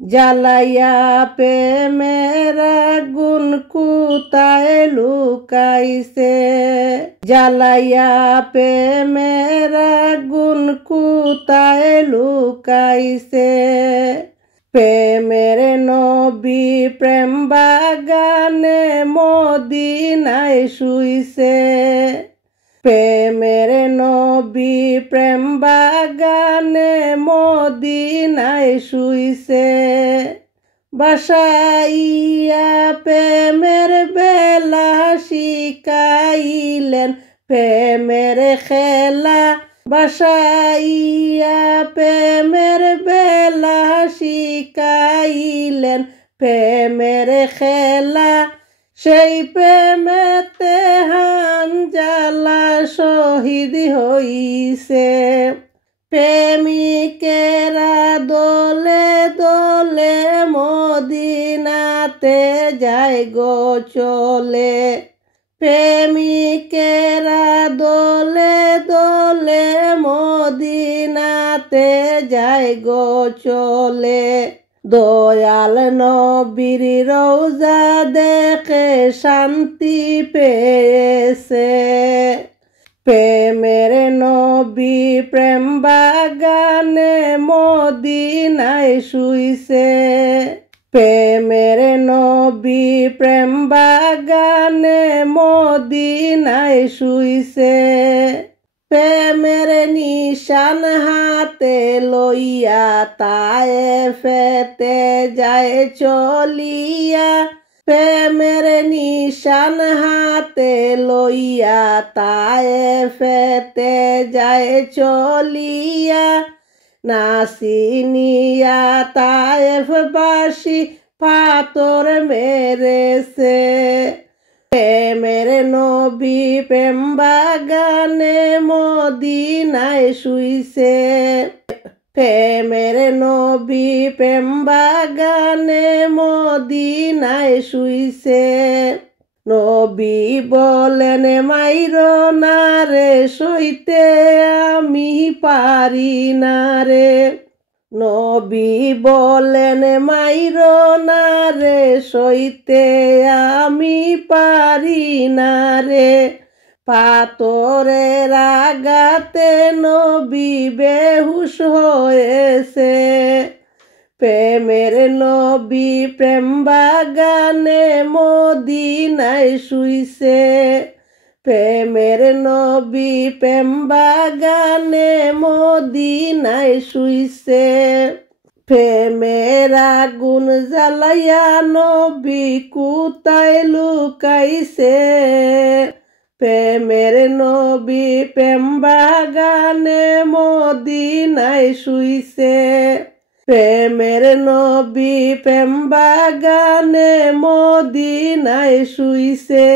জ্বালাইয়া প্রেমের আগুন কোথায় লুকাইছে, জ্বালাইয়া প্রেমের আগুন কোথায় লুকাইছে। প্রেমের নবী প্রেম বাগানে মদিনায় শুইছে, প্রেমের নবী প্রেম বাগানে মদিনায় শুইছে। বাসাইয়া প্রেমের বেলা শিখাইলেন প্রেমের খেলা, বাসাইয়া প্রেমের বেলা শিখাইলেন প্রেমের খেলা। সেই প্রেমেতে হানজালা শহীদ হইছে, প্রেমিকেরা দলে দলে মদিনাতে যায় গো চলে, প্রেমিকেরা দলে দলে মদিনাতে যায় গো চলে। দয়াল নবীর রওজা দেখে শান্তি পেয়েছে, প্রেমের নবী প্রেম বাগানে মদিনায় শুইছে, প্রেমের নবী প্রেম বাগানে মদিনায় শুইছে। প্রেমের নিশান হাতে লইয়া তায়েফেতে যায় চলিয়া, প্রেমের নিশান হাতে লইয়া তায়েফেতে যায় চলিয়া। নাসিনিয়া তায়েফবাসী পাথর মেরেছে, প্রেমের নবী প্রেম বাগানে মদিনায় শুইছে, প্রেমের নবী প্রেম বাগানে মদিনায় শুইছে। নবী বলেন মাইরো না রে সইতে আমি পারি না রে, নবী বলেন মাইরো না রে সইতে আমি পারি না রে। পাথরের আঘাতে নবী বেহুশ হয়েছে, প্রেমের নবী প্রেম বাগানে মদিনায় শুইছে, প্রেমের নবী প্রেম বাগানে মদিনায় শুইছে। প্রেমের আগুন জ্বালাইয়া নবী কোথায় লুকাইছে, প্রেমের নবী প্রেম বাগানে মদিনায় শুইছে, প্রেমের নবী প্রেম বাগানে মদিনায় শুইছে।